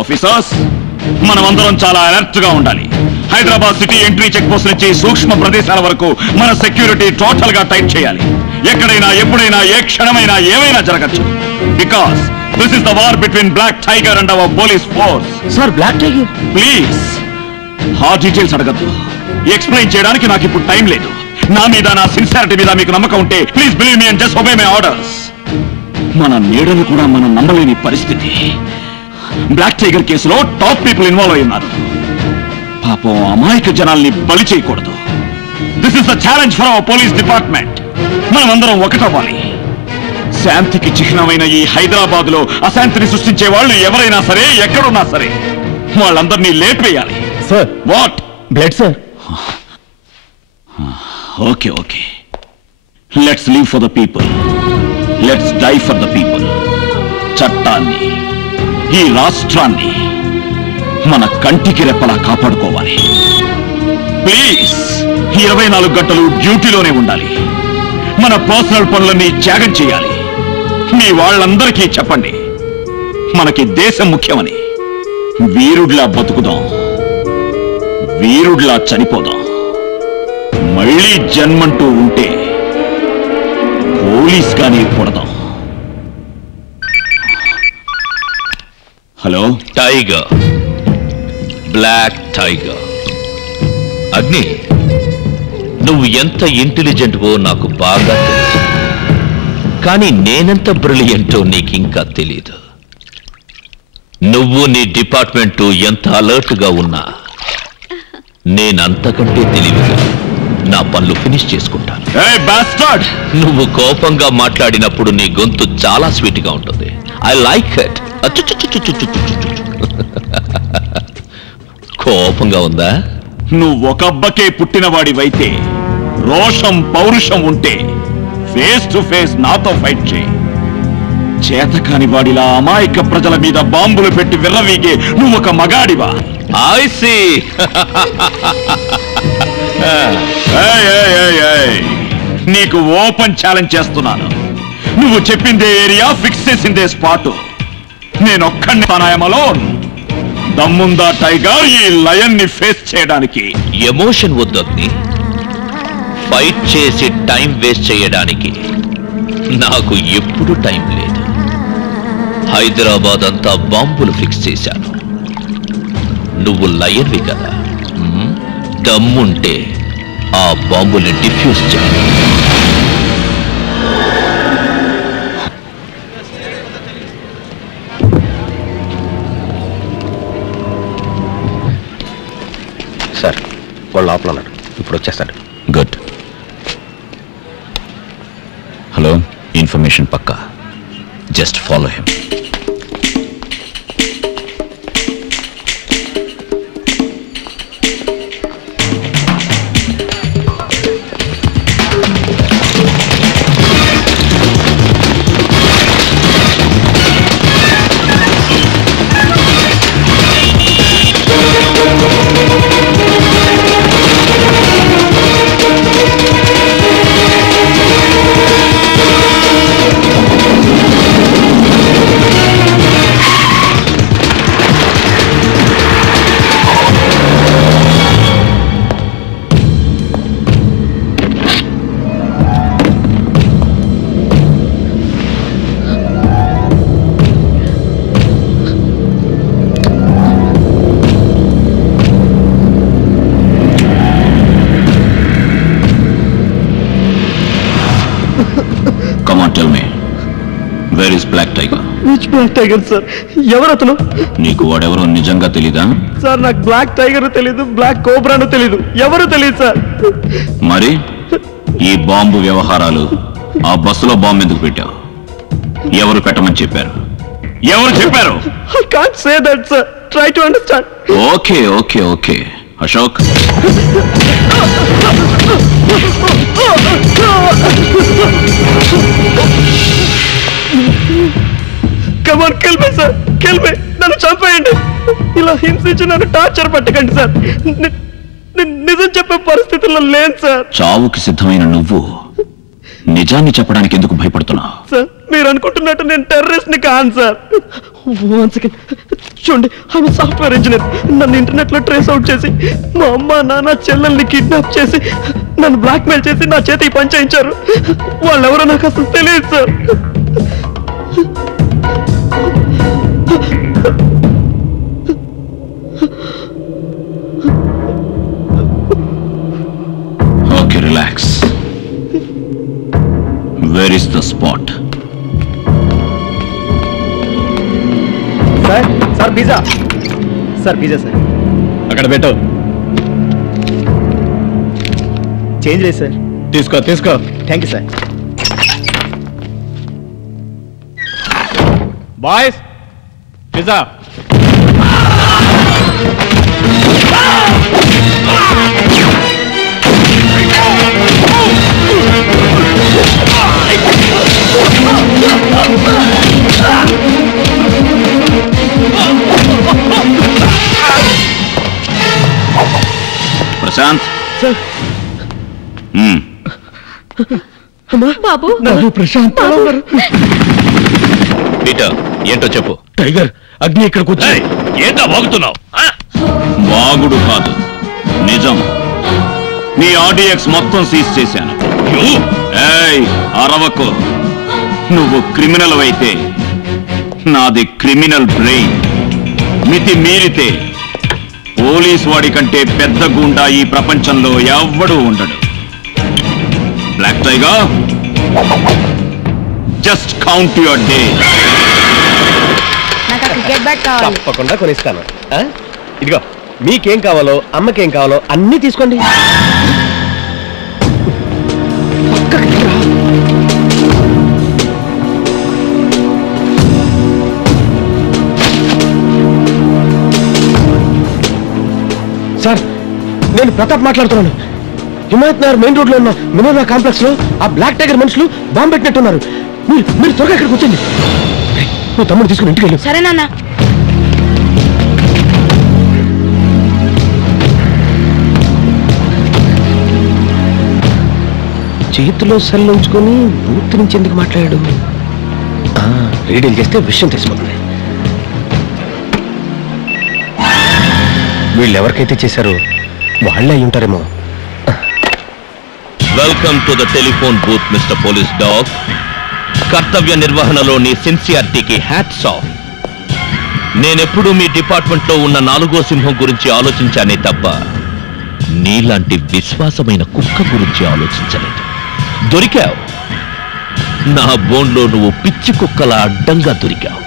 Officers, మనమందరం చాలా alert గా ఉండాలి. Hyderabad city entry check post నుంచి సూక్ష్మ ప్రదేశాల వరకు మన సెక్యూరిటీ టోటల్ గా టైట్ చేయాలి. ఎక్కడైనా ఎప్పుడైనా ఏ క్షణమైనా ఏమైనా జరగచ్చు. Because this is the war between black tiger and our police force. Sir, black tiger? Please ఆ డీటెయిల్స్ అడగద్దు. ఎక్స్ప్లెయిన్ చేయడానికి నాకు ఇప్పుడు టైం లేదు. నా మీద, నా సిన్సియారిటీ మీద మీకు నమ్మకం ఉంటే please believe me and just obey my orders. మన నీడను కూడా మనం నమ్మలేని పరిస్థితి. బ్లాక్ టైగర్ కేసులో టాప్ పీపుల్ ఇన్వాల్వ్ అయి ఉన్నారు. పాపం అమాయక జనాల్ని బలి చేయకూడదు. This is the challenge for our police department. మనమందరం ఒకటవ్వాలి. శాంతికి చిహ్నమైన ఈ హైదరాబాద్ లో అశాంతిని సృష్టించే వాళ్ళు ఎవరైనా సరే, ఎక్కడున్నా సరే, వాళ్ళందరినీ లేపేయాలి. Sir, what? Blood sir. Okay okay, let's live for the people, let's die for the people. చట్టాన్ని, ఈ రాష్ట్రాన్ని మన కంటికి రెప్పలా కాపాడుకోవాలి. ప్లీజ్ 24 గంటలు డ్యూటీలోనే ఉండాలి. మన పర్సనల్ పనులన్నీ త్యాగం చేయాలి. మీ వాళ్ళందరికీ చెప్పండి, మనకి దేశం ముఖ్యమని. వీరుడ్లా బతుకుదాం, వీరుడ్లా చనిపోదాం. మళ్ళీ జన్మంటూ ఉంటే పోలీస్గానే పుడదాం. Hello, tiger, black tiger. Agni, నువ్వు ఎంత ఇంటెలిజెంట్వో నాకు బాగా తెలుసు. కానీ నేనెంత బ్రిలియంటో నీకింకా తెలీదు. నువ్వు నీ డిపార్ట్మెంటు ఎంత అలర్ట్గా ఉన్నా నేనంతకంటే తెలివిగా నా పనులు ఫినిష్ చేసుకుంటాను. నువ్వు కోపంగా మాట్లాడినప్పుడు నీ గొంతు చాలా స్వీట్గా ఉంటుంది. I like it. కోపంగా ఉందా? నువ్వు ఒకబ్బకే పుట్టినవాడివైతే, రోషం పౌరుషం ఉంటే ఫేస్ టు ఫేస్ నాతో ఫైట్ చేయి. చేతకాని వాడిలా అమాయక ప్రజల మీద బాంబులు పెట్టి విర్రవీగే నువ్వు ఒక మగాడివా? I see. నీకు ఓపెన్ ఛాలెంజ్ చేస్తున్నాను. నువ్వు చెప్పిందే ఏరియా, ఫిక్స్ చేసిందే స్పాటు. నేనొక్కడిని తనాయమలో దమ్ముందా టైగర్ ఈ లయన్ ని ఫేస్ చేయడానికి? ఎమోషన్ వద్దొద్ది. ఫైట్ చేసి టైం వేస్ట్ చేయడానికి నాకు ఎప్పుడు టైం లేదు. హైదరాబాద్ అంతా బాంబులు ఫిక్స్ చేశాను. నువ్వు లయన్వి కదా, దమ్ముంటే ఆ బాంబుని డిఫ్యూజ్ చేయి. సార్, వాళ్ళు లోపల ఉన్నాడు, ఇప్పుడు వచ్చేస్తాడు. గుడ్. హలో, ఇన్ఫర్మేషన్ పక్కా. Just follow him. Black tiger sir. ఎవరు అతను? నీకు వాడెవరో నిజంగా తెలీదా? సార్, నాకు బ్లాక్ టైగర్ తెలీదు, బ్లాక్ కోబ్రాను తెలీదు, ఎవరు తెలియదు సార్. మరి ఈ బాంబు వ్యవహారాలు, ఆ బస్సులో బాంబు ఎందుకు పెట్టావు? ఎవరు పెట్టమని చెప్పారు? ఎవరు చెప్పారు? I can't say that sir. Try to understand. Okay okay okay Ashok, Come on, kill me, sir. Kill me. నన్ను చంపేయండి. ఇలా హింసించి నన్ను టార్చర్ పెట్టకండి సార్. నిజం చెప్పే పరిస్థితుల్లో లేను సార్. చావుకి సిద్ధమైన నువ్వు నిజాన్ని చెప్పడానికి ఎందుకు భయపడుతున్నావు? సార్ మీరు అనుకుంటున్నట్టు నేను టెర్రరిస్ట్ ని కాను సార్. వన్ సెకండ్ చూడండి, ఆమె సాఫ్ట్వేర్ ఇంజనీర్. నన్ను ఇంటర్నెట్ లో ట్రేస్ అవుట్ చేసి మా అమ్మ నాన్న చెల్లెల్ని కిడ్నాప్ చేసి నన్ను బ్లాక్ మెయిల్ చేసి నా చేతికి పని చేయించారు. వాళ్ళెవరో నాకు అసలు తెలియదు sir. Okay, relax. Where is the spot? Sir sir pizza. Sir pizza sir. అక్కడ పెట్టు. చేంజ్ లేదు సార్. తీసుకో తీసుకో. Thank you sir. Boys pizza. Prashanth sir. బాబు ప్రశాంత్ పీటర్, ఏంటో చెప్పు. టైగర్, అగ్ని ఇక్కడికి వచ్చి. ఏంటో వాగుతున్నావు? వాగుడు కాదు, నిజం. నీ ఆర్డీఎక్స్ మొత్తం సీజ్ చేశాను. ఏయ్, అరవకు. నువ్వు క్రిమినల్ అయితే నాది క్రిమినల్ బ్రెయిన్. మితి మీరితే పోలీస్ వాడి కంటే పెద్ద గుండా ఈ ప్రపంచంలో ఎవ్వడూ ఉండడు. Black tiger, just count your day. తప్పకుండా కొనిస్తాను. ఇదిగో, మీకేం కావాలో అమ్మకేం కావాలో అన్నీ తీసుకోండి. సార్, నేను ప్రతాప్ మాట్లాడుతున్నాను. హిమాయత్ నగర్ మెయిన్ రోడ్ లో ఉన్న మినోరా కాంప్లెక్స్ లో ఆ బ్లాక్ టైగర్ మనుషులు బాంబు పెట్టినట్టున్నారు. మీరు త్వరగా ఇక్కడికి వచ్చండి. నువ్వు తమ్ముడు తీసుకుని ఇంటికి వెళ్ళు. సరే నాన్న. చేతిలో సెల్ ఉంచుకొని బూత్ నుంచి ఎందుకు మాట్లాడాడు? రీడీల్ చేస్తే విషయం తెలిసిపోతుంది. వీళ్ళు ఎవరికైతే చేశారో వాళ్ళే అయి ఉంటారేమో. Welcome to the telephone booth mister police dog. కర్తవ్య నిర్వహణలో నీ సిన్సియారిటీకి హ్యాట్స్ ఆఫ్. నేనెప్పుడు మీ డిపార్ట్మెంట్ లో ఉన్న 4వ సింహం గురించి ఆలోచించానే తప్ప నీలాంటి విశ్వాసమైన కుక్క గురించి ఆలోచించలేదు. దొరికావు. నా బోన్లో నువ్వు పిచ్చి కుక్కల అడ్డంగా దొరికావు.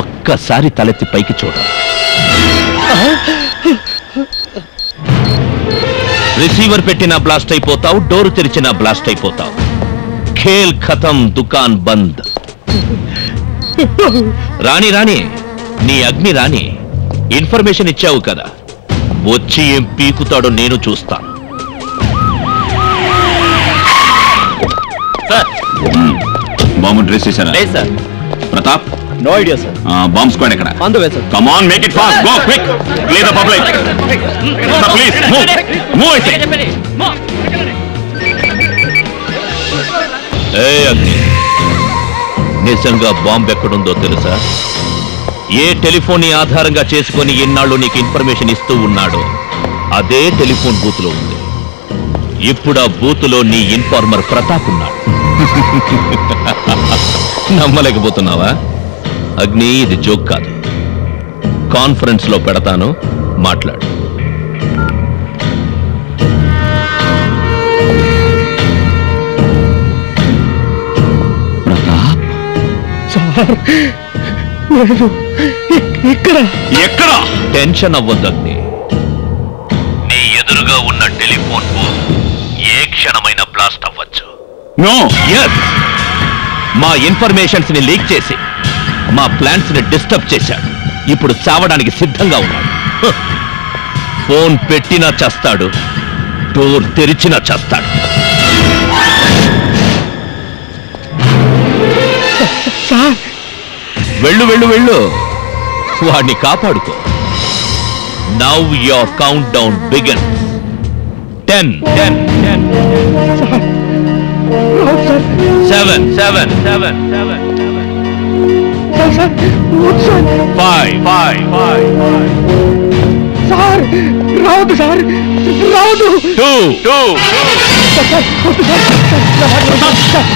ఒక్కసారి తలెత్తి పైకి చూడ. రిసీవర్ పెట్టినా బ్లాస్ట్ అయిపోతావు, డోరు తెరిచినా బ్లాస్ట్ అయిపోతావు. ఖేల్ ఖతం, దుకాన్ బంద్. రాణి రాణి, నీ అగ్ని రాణి. ఇన్ఫర్మేషన్ ఇచ్చావు కదా, వచ్చి ఏం పీకుతాడో నేను చూస్తాను. బాంబు డ్రెస్ చేశారా? లేదు sir. Pratap, no idea sir. Bomb squad ఎక్కడ? On the way sir. Come on, make it fast. Go quick, clear the public. Please move, move it. ఏ అగ్ని, నిజంగా బాంబు ఎక్కడుందో తెలుసా? ఏ టెలిఫోన్ ఆధారంగా చేసుకొని ఎన్నాళ్ళు నీకు ఇన్ఫర్మేషన్ ఇస్తూ ఉన్నాడో అదే టెలిఫోన్ బూత్ లో ఉంది. ఇప్పుడు ఆ బూత్ లో నీ ఇన్ఫార్మర్ ప్రతాప్ ఉన్నాడు. నమ్మలేకపోతున్నావా? అగ్ని, ఇది జోక్ కాదు. కాన్ఫరెన్స్ లో పెడతాను, మాట్లాడు. ప్రతాప్, ఎక్కడ? టెన్షన్ అవ్వద్దు అగ్ని. నీ ఎదురుగా ఉన్న టెలిఫోన్ బూత్ ఏ క్షణమైన బ్లాస్ట్ అవ్వచ్చు. నో. ఎస్, మా ఇన్ఫర్మేషన్స్ ని లీక్ చేసి మా ప్లాన్స్ ని డిస్టర్బ్ చేశాడు. ఇప్పుడు చావడానికి సిద్ధంగా ఉన్నాడు. ఫోన్ పెట్టినా చేస్తాడు, డోర్ తెరిచినా చేస్తాడు. వెళ్ళు వెళ్ళు వెళ్ళు, వాడిని కాపాడుకో. Now your countdown begins. 10 10 10. 7 7 7 7 sir వద్దు సార్ 5 5 5 సార్ రావద్దు సార్ రావద్దు 2 2 సార్ వద్దు సార్